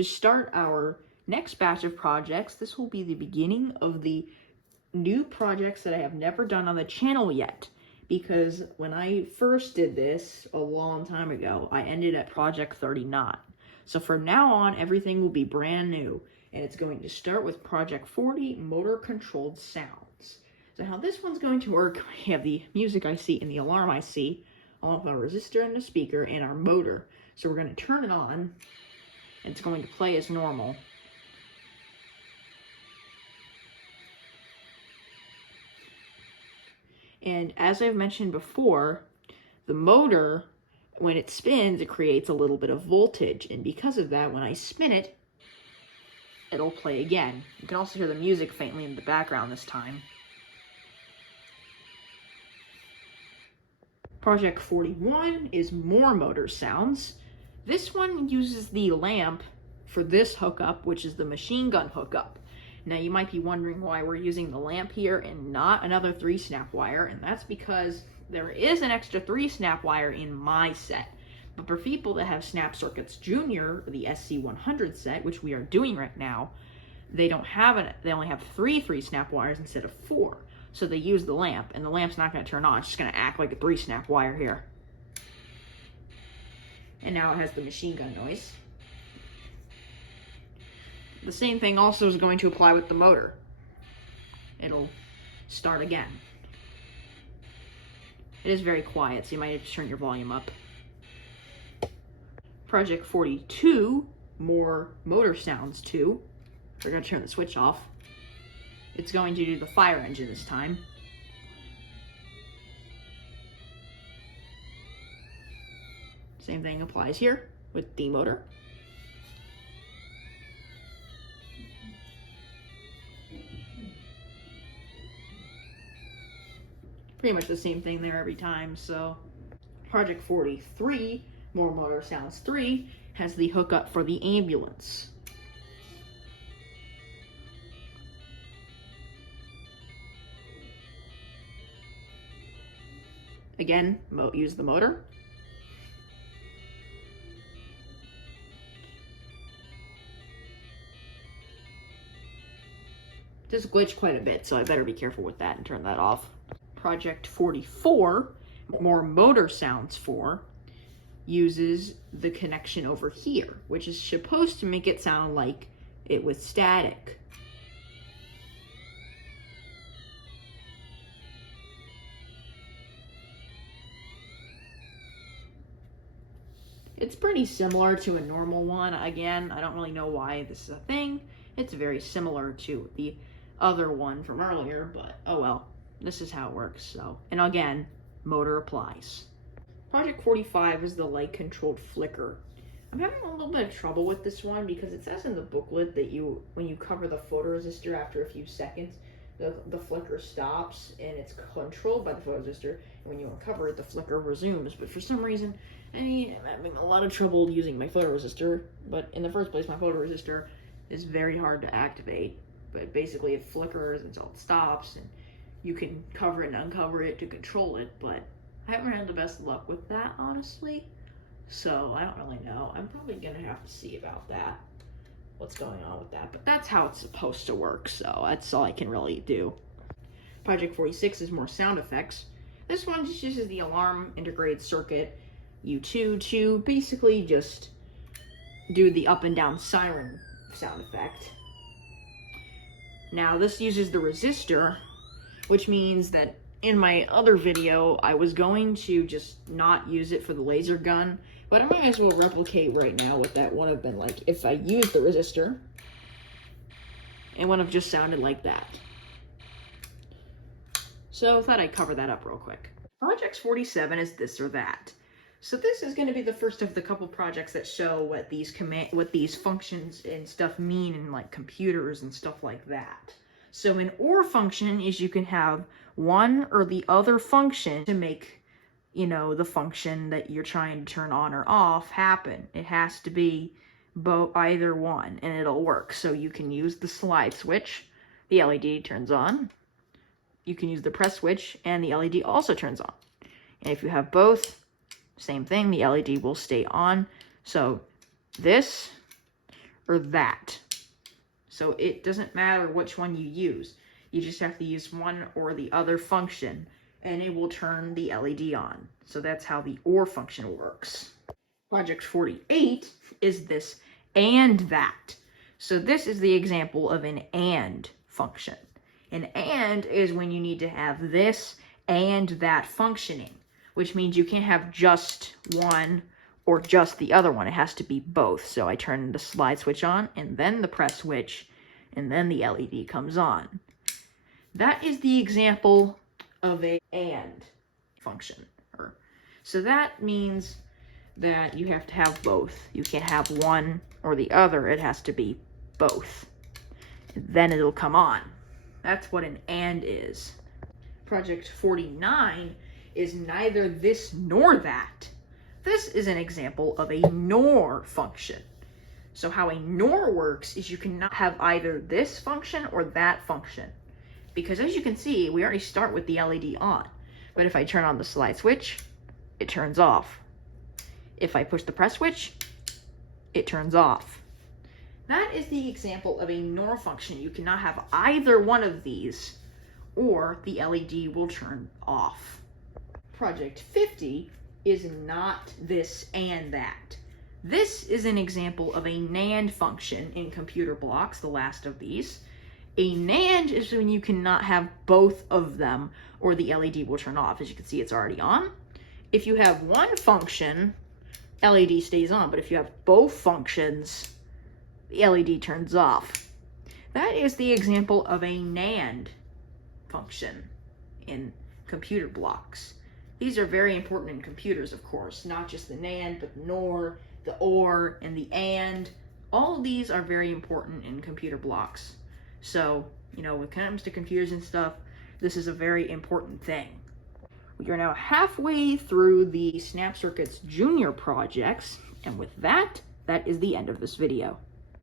to start our next batch of projects. This will be the beginning of the new projects that I have never done on the channel yet, because when I first did this a long time ago, I ended at project 39. So from now on, everything will be brand new, and it's going to start with project 40, motor controlled sounds. So how this one's going to work, we have the music IC and the alarm IC, along with our resistor and the speaker and our motor. So we're going to turn it on, and it's going to play as normal. And as I've mentioned before, the motor, when it spins, it creates a little bit of voltage. And because of that, when I spin it, it'll play again. You can also hear the music faintly in the background this time. Project 41 is more motor sounds. This one uses the lamp for this hookup, which is the machine gun hookup. Now you might be wondering why we're using the lamp here and not another 3-snap wire, and that's because there is an extra 3-snap wire in my set. But for people that have Snap Circuits Junior, the SC-150 set, which we are doing right now, they don't have it. They only have 3-snap wires instead of 4. So they use the lamp, and the lamp's not going to turn on. It's just going to act like a 3-snap wire here. And now it has the machine gun noise. The same thing also is going to apply with the motor. It'll start again. It is very quiet, so you might have to turn your volume up. Project 42, more motor sounds too. We're going to turn the switch off. It's going to do the fire engine this time. Same thing applies here with the motor. Pretty much the same thing there every time. So Project 43, more motor sounds 3, has the hookup for the ambulance. Again, use the motor. Just glitched quite a bit, so I better be careful with that and turn that off. Project 44, more motor sounds 4, uses the connection over here, which is supposed to make it sound like it was static. It's pretty similar to a normal one. Again, I don't really know why this is a thing. It's very similar to the other one from earlier, but oh well. This is how it works, so. And again, motor applies. Project 45 is the light-controlled flicker. I'm having a little bit of trouble with this one because it says in the booklet that when you cover the photoresistor after a few seconds, the flicker stops and it's controlled by the photoresistor. And when you uncover it, the flicker resumes. But for some reason, I'm having a lot of trouble using my photoresistor. But in the first place, my photoresistor is very hard to activate. But basically, it flickers until it stops, and you can cover it and uncover it to control it, but I haven't had the best luck with that, honestly. So I don't really know. I'm probably gonna have to see about that, what's going on with that. But that's how it's supposed to work, so that's all I can really do. Project 46 is more sound effects. This one just uses the alarm integrated circuit U2 to basically just do the up and down siren sound effect. Now this uses the resistor, which means that in my other video, I was going to just not use it for the laser gun, but I might as well replicate right now what that would have been like if I used the resistor. It would have just sounded like that. So I thought I'd cover that up real quick. Project 47 is this or that. So this is going to be the first of the couple projects that show what these functions and stuff mean in like computers and stuff like that. So an OR function is you can have one or the other function to make, you know, the function that you're trying to turn on or off happen. It has to be either one and it'll work. So you can use the slide switch, the LED turns on. You can use the press switch and the LED also turns on. And if you have both, same thing, the LED will stay on. So this or that. So it doesn't matter which one you use. You just have to use one or the other function, and it will turn the LED on. So that's how the OR function works. Project 48 is this and that. So this is the example of an and function. An and is when you need to have this and that functioning, which means you can't have just one or just the other one. It has to be both. So I turn the slide switch on, and then the press switch, and then the LED comes on. That is the example of a and function. So that means that you have to have both. You can't have one or the other. It has to be both. And then it'll come on. That's what an and is. Project 49 is neither this nor that. This is an example of a NOR function. So how a NOR works is you cannot have either this function or that function. Because as you can see, we already start with the LED on. But if I turn on the slide switch, it turns off. If I push the press switch, it turns off. That is the example of a NOR function. You cannot have either one of these, or the LED will turn off. Project 50 is not this and that. This is an example of a NAND function in computer blocks, the last of these. A NAND is when you cannot have both of them, or the LED will turn off. As you can see, it's already on. If you have one function, LED stays on, but if you have both functions, the LED turns off. That is the example of a NAND function in computer blocks. These are very important in computers, of course, not just the NAND, but the NOR, the OR, and the AND. All of these are very important in computer blocks. So, when it comes to computers and stuff, this is a very important thing. We are now halfway through the Snap Circuits Junior projects, and with that, that is the end of this video.